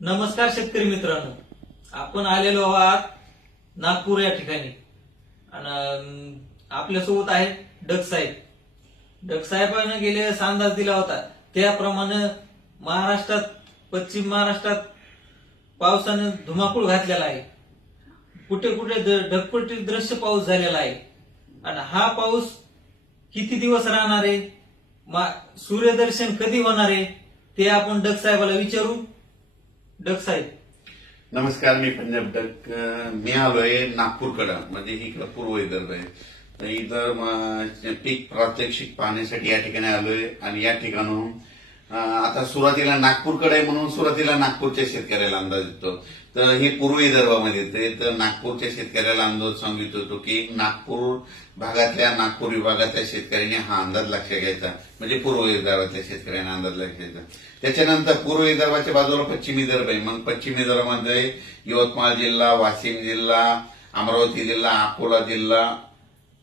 नमस्कार शेतकरी मित्रांनो. आपण आलेलो आहात नागपूर या ठिकाणी. आणि आपल्यासोबत आहेत डग साहेब. डग साहेबांनी गेले अंदाज दिला होता. त्याप्रमाणे महाराष्ट्रात पश्चिम महाराष्ट्रात पावसानं धुमाकूळ घातलेला आहे. कुठे कुठे द- दृश्य पाऊस झालेला आहे. आणि हा पाऊस किती दिवस राहणार आहे? मा- सूर्यदर्शन कधी होणार आहे? ते आपण डग साहेबाला विचारू. डग साहेब. नमस्कार मी पंजाब डक मी आलोय नागपूरकडं. म्हणजे इकडं पूर्व विदर्भ आहे. तर पीक प्रात्यक्षिक पाहण्यासाठी या ठिकाणी आलोय. आणि या ठिकाणून आता सुरुवातीला नागपूरकडे म्हणून सुरुवातीला नागपूरच्या शेतकऱ्याला अंदाज येतो. तर हे पूर्व विदर्भामध्ये येते तर नागपूरच्या शेतकऱ्याला अंदाज सांगितलं होतो की नागपूर भागातल्या नागपूर विभागातल्या शेतकऱ्यांनी हा अंदाज लक्षात घ्यायचा. म्हणजे पूर्व विदर्भातल्या शेतकऱ्यांना अंदाज लक्षात घ्यायचा. त्याच्यानंतर पूर्व विदर्भाच्या बाजूला पश्चिम विदर्भ आहे. मग पश्चिम विदर्भामध्ये यवतमाळ जिल्हा वाशिम जिल्हा अमरावती जिल्हा अकोला जिल्हा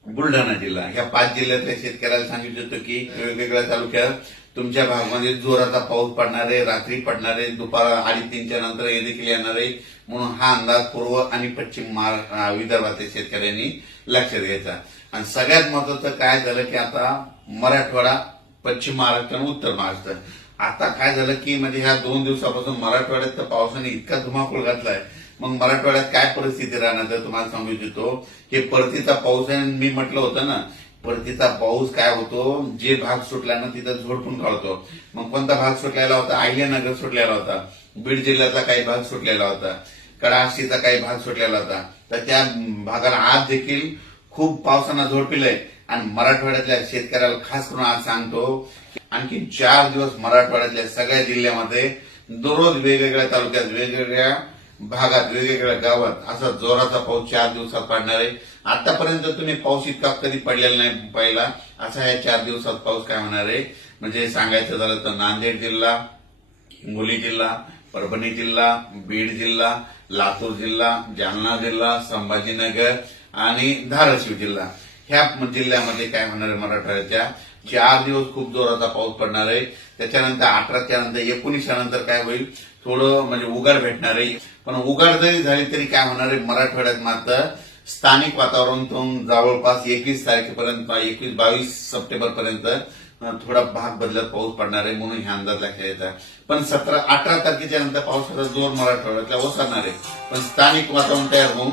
बुलढाणा जिल्हा. ह्या पाच जिल्ह्यातल्या शेतकऱ्याला सांगितलं होतं की वेगवेगळ्या तालुक्यात तुमच्या भागामध्ये जोराचा पाऊस पडणार आहे रात्री पडणार आहे दुपार अडीच तीनच्या नंतर हे देखील येणार. आहे म्हणून हा अंदाज पूर्व आणि पश्चिम महाराष्ट्र विदर्भातील शेतकऱ्यांनी लक्षात घ्यायचा. आणि सगळ्यात महत्वाचं काय झालं की आता मराठवाडा पश्चिम महाराष्ट्र आणि उत्तर महाराष्ट्र. आता काय झालं की म्हणजे ह्या दोन दिवसापासून मराठवाड्यात तर पावसाने इतका धुमाकूळ घातलाय. मग मराठवाड्यात काय परिस्थिती राहणार तर तुम्हाला सांगू इच्छितो? हे परतीचा पाऊस आहे मी म्हटलं होतं ना परतीचा पाऊस काय होतो? जे भाग सुटला ना तिथं झोडपून काढतो. मग कोणता भाग सुटलेला होता? अहिल्यानगर सुटलेला होता. बीड जिल्ह्याचा काही भाग सुटलेला होता. कडाशीचा काही भाग सुटलेला होता. तर त्या भागाला आज देखील खूप पावसानं झोडपिलंय आणि मराठवाड्यातल्या शेतकऱ्याला खास करून आज सांगतो आणखी चार दिवस मराठवाड्यातल्या सगळ्या जिल्ह्यामध्ये दररोज वेगवेगळ्या तालुक्यात वेगवेगळ्या भागात वेगवेगळ्या गावात असा जोराचा पाऊस चार दिवसात पडणार आहे. आतापर्यंत तुम्ही पाऊस इतका कधी पडलेला नाही पहिला. असा या चार दिवसात पाऊस काय होणार आहे? म्हणजे सांगायचं झालं तर नांदेड जिल्हा हिंगोली जिल्हा परभणी जिल्हा बीड जिल्हा लातूर जिल्हा जालना जिल्हा संभाजीनगर आणि धाराशिव जिल्हा. ह्या जिल्ह्यामध्ये काय होणार आहे मराठवाड्याच्या? चार दिवस खूप जोराचा पाऊस पडणार आहे. त्याच्यानंतर अठराच्या नंतर एकोणीसच्या नंतर काय होईल? थोडं म्हणजे उघाड भेटणार आहे पण उघाड जरी झाली तरी काय होणार आहे? मराठवाड्यात मात्र स्थानिक वातावरणातून जवळपास एकवीस तारखेपर्यंत एकवीस बावीस सप्टेंबर पर्यंत थोडा भाग बदलत पाऊस पडणार आहे म्हणून ह्या अंदाज लक्षात येत पण सतरा अठरा तारखेच्या नंतर पावसाचा जोर मराठवाड्यातला ओसरणार आहे. पण स्थानिक वातावरण तयार होऊन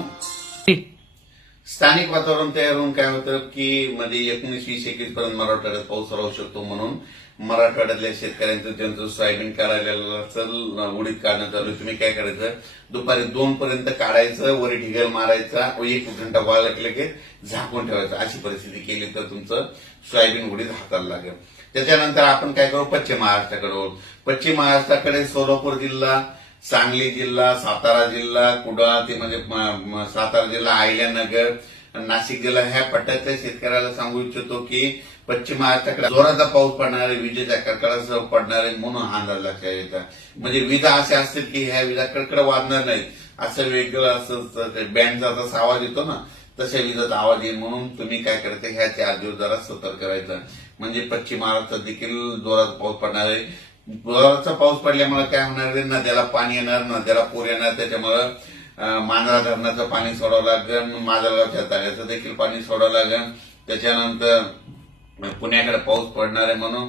स्थानिक वातावरण तयार होऊन काय होतं की म्हणजे एकोणीस वीस एकवीस पर्यंत मराठवाड्यात पाऊस राहू शकतो म्हणून मराठवाड्यातल्या शेतकऱ्यांचं ज्यांचं सोयाबीन काढायला असेल उडीद काढणं चालू तुम्ही काय करायचं? दुपारी दोन पर्यंत काढायचं वर ढिगल मारायचा व एक घंटा लागले की झाकून ठेवायचं. अशी परिस्थिती केली तर तुमचं सोयाबीन उडीद हाताला लागेल. त्याच्यानंतर आपण काय करू? पश्चिम महाराष्ट्राकडे पश्चिम महाराष्ट्राकडे सोलापूर जिल्हा सांगली जिल्हा सातारा जिल्हा कुडाळ ते म्हणजे सातारा जिल्हा आयल्यानगर नाशिक जिल्हा ह्या पट्ट्यातल्या शेतकऱ्याला सांगू इच्छितो की पश्चिम महाराष्ट्राकडे जोराचा पाऊस पडणार आहे विजेच्या कडकडासह पडणार आहे म्हणून हा अंदाज लक्षात येतात म्हणजे विजा अशा असतील की ह्या विजा कडकड वाजणार नाही. असं वेगळं असं बँडचा जसा आवाज येतो ना तशा विजाचा आवाज येईल म्हणून तुम्ही काय करते ह्या चार दिवस जरा सतर्क करायचं म्हणजे पश्चिम महाराष्ट्रात देखील जोरात पाऊस पडणार. आहे जोराचा पाऊस पडल्यामुळे काय होणार आहे नद्याला पाणी येणार नद्याला पूर येणार त्याच्यामुळे मांजरा धरणाचं पाणी सोडावं लागेल माजलगावच्या तळ्याचं देखील पाणी सोडावं लागेल त्याच्यानंतर पुण्याकडे पाऊस पडणार आहे म्हणून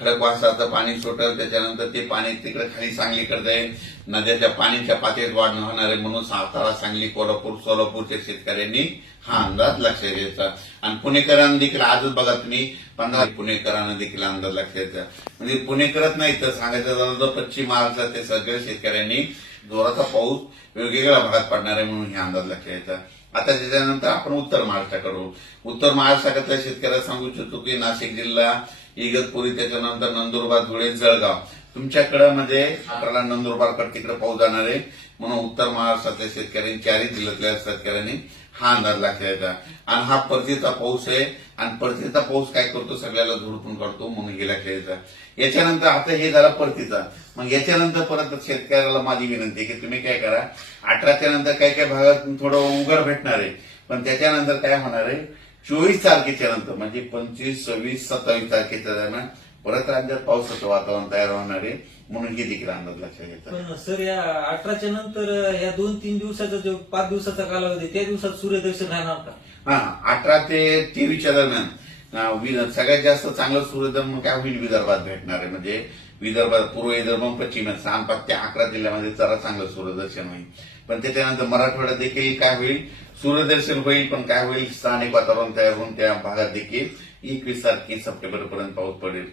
खडकवासाचं पाणी सुटल त्याच्यानंतर ते पाणी तिकडे खाली सांगलीकडे जाईल नद्याच्या पाण्याच्या पातळीत वाढ होणार आहे म्हणून सातारा सांगली कोल्हापूर सोलापूरच्या शेतकऱ्यांनी हा अंदाज लक्षात घ्यायचा आणि पुणेकरांना देखील आजच बघा तुम्ही पंधरा पुणेकरांना देखील अंदाज लक्षात घ्यायचा म्हणजे पुणेकरच नाही तर सांगायचं झालं तर पश्चिम महाराष्ट्रातील सगळ्या शेतकऱ्यांनी जोराचा पाऊस वेगवेगळ्या भागात पडणार आहे म्हणून हे अंदाज लक्षात घ्यायचा आता त्याच्यानंतर आपण उत्तर महाराष्ट्राकडू उत्तर महाराष्ट्राकडच्या शेतकऱ्याला सांगू इच्छितो की नाशिक जिल्हा इगतपुरी त्याच्यानंतर नंदुरबार धुळे जळगाव. तुमच्याकडे म्हणजे आपल्याला नंदुरबारकडे तिकडे पाऊस जाणार आहे. म्हणून उत्तर महाराष्ट्रातल्या शेतकऱ्यांनी चारही जिल्ह्यातल्या शेतकऱ्यांनी हा अंदाज घ्यायचा आणि हा परतीचा पाऊस आहे. आणि परतीचा पाऊस काय करतो? सगळ्याला झोडपून काढतो म्हणून लक्षात घ्यायचा याच्यानंतर आता हे झाला परतीचा. मग याच्यानंतर परत शेतकऱ्याला माझी विनंती आहे की तुम्ही काय करा? अठराच्या नंतर काही काही भागात थोडं उघड भेटणार आहे. पण त्याच्यानंतर काय होणार आहे? चोवीस तारखेच्या नंतर म्हणजे पंचवीस सव्वीस सत्तावीस तारखेच्या दरम्यान परत राज्यात पावसाचं वातावरण तयार होणार आहे म्हणून हे देखील अंदाज लक्षात पण सर या अठराच्या नंतर या दोन तीन दिवसाचा जो पाच दिवसाचा कालावधी त्या दिवसात सूर्यदर्शन राहणार का? हा अठरा ते तेवीसच्या दरम्यान सगळ्यात जास्त चांगलं सूर्यदर्शन काय होईल विदर्भात भेटणार आहे. म्हणजे विदर्भात पूर्व विदर्भ पश्चिम सहा पाच ते अकरा जिल्ह्यामध्ये जरा चांगलं सूर्यदर्शन होईल. पण त्याच्यानंतर मराठवाड्यात देखील काय होईल? सूर्यदर्शन होईल पण काय होईल? स्थानिक वातावरण तयार होऊन त्या भागात देखील एकवीस तारखे सप्टेंबर पर्यंत पाऊस पडेल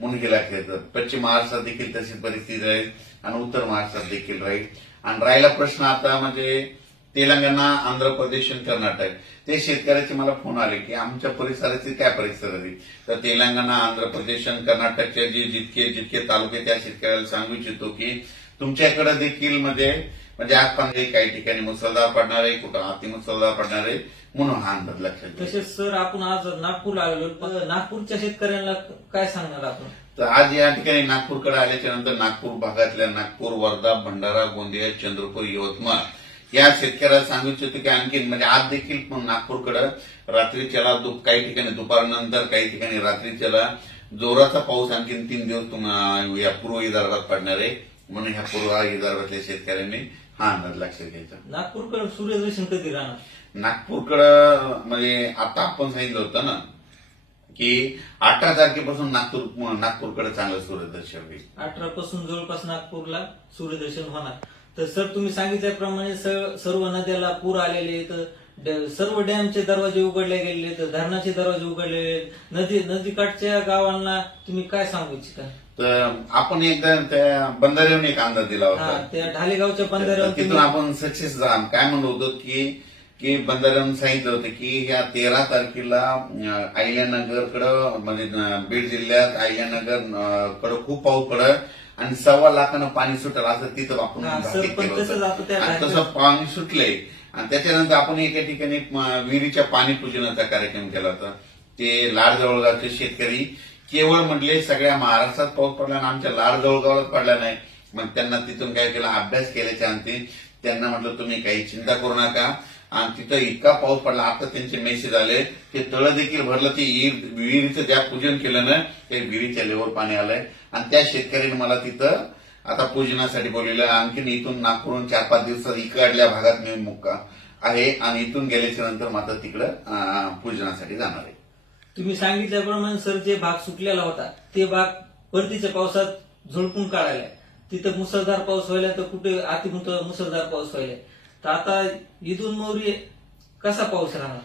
म्हणून हे लक्षात पश्चिम महाराष्ट्रात देखील तशी परिस्थिती राहील आणि उत्तर महाराष्ट्रात देखील राहील. आणि राहिला प्रश्न आता म्हणजे तेलंगणा आंध्र प्रदेश आणि कर्नाटक. ते शेतकऱ्याचे मला फोन आले की आमच्या परिसराची काय परिस्थिती तर तेलंगणा आंध्र प्रदेश आणि कर्नाटकचे जे जितके जितके तालुके त्या शेतकऱ्याला सांगू इच्छितो की तुमच्याकडे देखील म्हणजे म्हणजे आज पण काही ठिकाणी मुसळधार पडणार आहे कुठं अति मुसळधार पडणार आहे म्हणून हा अंदाज लक्षात घ्या. तसेच सर आपण आज नागपूरला आलेलो पण नागपूरच्या शेतकऱ्यांना काय सांगणार आपण? तर आज या ठिकाणी नागपूरकडे आल्याच्यानंतर नागपूर भागातल्या नागपूर वर्धा भंडारा गोंदिया चंद्रपूर यवतमाळ या शेतकऱ्याला सांगू इच्छितो की आणखी म्हणजे आज देखील पण नागपूरकडे रात्रीच्याला दु- काही ठिकाणी दुपारनंतर काही ठिकाणी रात्रीच्याला जोराचा पाऊस आणखी तीन दिवस तुम- या पूर्व विदर्भात पडणार आहे. म्हणून ह्या पूर्व विदर्भातल्या शेतकऱ्यांनी हा अंदाज लक्षात घ्यायचा. नागपूरकडे सूर्यदर्शन कधी राहणार? नागपूरकडं म्हणजे आता आपण सांगितलं होतं ना की अठरा तारखेपासून नागपूर नागपूरकडे चांगलं सूर्यदर्शन होईल. अठरा पासून जवळपास नागपूरला सूर्यदर्शन होणार. तर सर तुम्ही सांगितल्याप्रमाणे स- सर्व नद्याला पूर आलेले आहेत ड- सर्व डॅमचे दरवाजे उघडले गेलेले आहेत धरणाचे दरवाजे उघडलेले आहेत. नदी नदीकाठच्या गावांना तुम्ही काय सांगू इच्छिता? तर आपण एकदा त्या बंधाऱ्यावर एक अंदाज दिला हा होता त्या ढालेगावच्या बंधाऱ्यावर तिथून आपण सक्सेस झालो काय म्हणत होतो की की बंधाऱ्यानं सांगितलं होतं की या तेरा तारखेला अं, अहिल्यानगरकडं म्हणजे अं, बीड जिल्ह्यात अहिल्यानगर अं, कडं खूप पाऊस पडत आणि सव्वा लाखानं पाणी सुटेल. असं तिथं आपण हा, सर, भाकीत पण केलं तसंच होतं. आता त्या आणि तसं पाणी सुटलंय. आणि त्याच्यानंतर आपण एका ठिकाणी विहिरीच्या पाणी पूजनाचा कार्यक्रम केला होता. ते लाड जवळगावचे शेतकरी केवळ म्हटले सगळ्या महाराष्ट्रात पाऊस पडला आणि आमच्या लाड जवळगावात पडला नाही. मग त्यांना तिथून काय केलं? अभ्यास केल्याच्या अंती त्यांना म्हटलं तुम्ही काही चिंता करू नका. आणि तिथं इतका पाऊस पडला आता त्यांचे मेसेज आले ते तळ देखील भरलं ते विहिरीचं ज्या पूजन केलं ना ते विहिरीच्या लेवर पाणी आलंय. आणि त्या शेतकऱ्याने मला तिथं आता पूजनासाठी बोललेलं आणखीन इथून नागपूरहून चार पाच दिवसात इकडल्या भागात मी मुक्का आहे. आणि इथून गेल्याच्यानंतर मात्र तिकडं पूजनासाठी जाणार आहे. तुम्ही सांगितल्याप्रमाणे सर जे भाग सुकलेला होता ते भाग परतीच्या पावसात झोडपून काढायला. तिथं मुसळधार पाऊस व्हायला तर कुठे अति मुसळधार पाऊस व्हायला. तर आता इथून मोरी कसा पाऊस राहणार?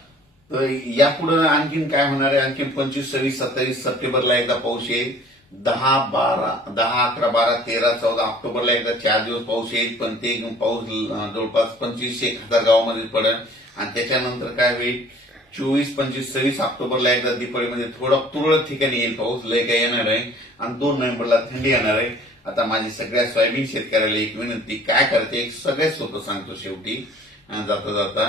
या यापुढे आणखीन काय होणार आहे? आणखीन पंचवीस सव्वीस सत्तावीस सप्टेंबरला एकदा पाऊस येईल. दहा बारा दहा अकरा बारा तेरा चौदा ऑक्टोबरला एकदा चार दिवस पाऊस येईल पण ते पाऊस जवळपास पंचवीस एक हजार गावामध्ये पडेल. आणि त्याच्यानंतर काय होईल? चोवीस पंचवीस सव्वीस ऑक्टोबरला एकदा दिपाळीमध्ये म्हणजे थोडा तुरळक ठिकाणी येईल पाऊस लय काय येणार आहे आणि दोन नोव्हेंबरला थंडी येणार आहे. आता माझी सगळ्या सोयाबीन शेतकऱ्याला एक विनंती काय करते एक सगळ्यात सोपं सांगतो शेवटी. जाता जाता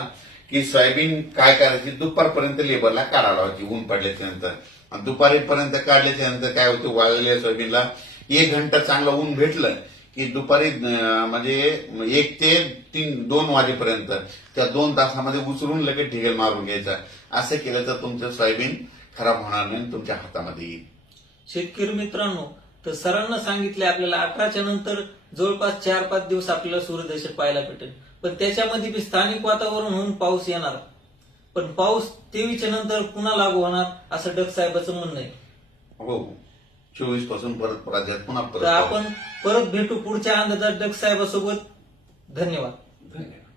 की सोयाबीन काय करायची? दुपारपर्यंत लेबरला काढा लावायची. ऊन पडल्याच्या नंतर आणि दुपारीपर्यंत काढल्याच्या नंतर काय होतं? वाळलेल्या सोयाबीनला एक घंटा चांगलं ऊन भेटलं की दुपारी म्हणजे एक ते तीन दोन वाजेपर्यंत त्या दोन तासामध्ये उचलून लगेच ढिगल मारून घ्यायचा. असं केलं तर तुमचं सोयाबीन खराब होणार नाही तुमच्या हातामध्ये येईल. शेतकरी मित्रांनो तर सरांना सांगितले आपल्याला अठराच्या नंतर जवळपास चार पाच दिवस आपल्याला सूर्यदर्शन पाहायला भेटेल. पण त्याच्यामध्ये बी स्थानिक वातावरण होऊन पाऊस येणार. पण पाऊस तेवीसच्या नंतर पुन्हा लागू होणार असं डक साहेबाचं म्हणणं आहे. हो. चोवीसपासून परत राज्यात पुन्हा तर परत आपण परत भेटू पुढच्या अंदाजात साहेबासोबत. धन्यवाद. धन्यवाद.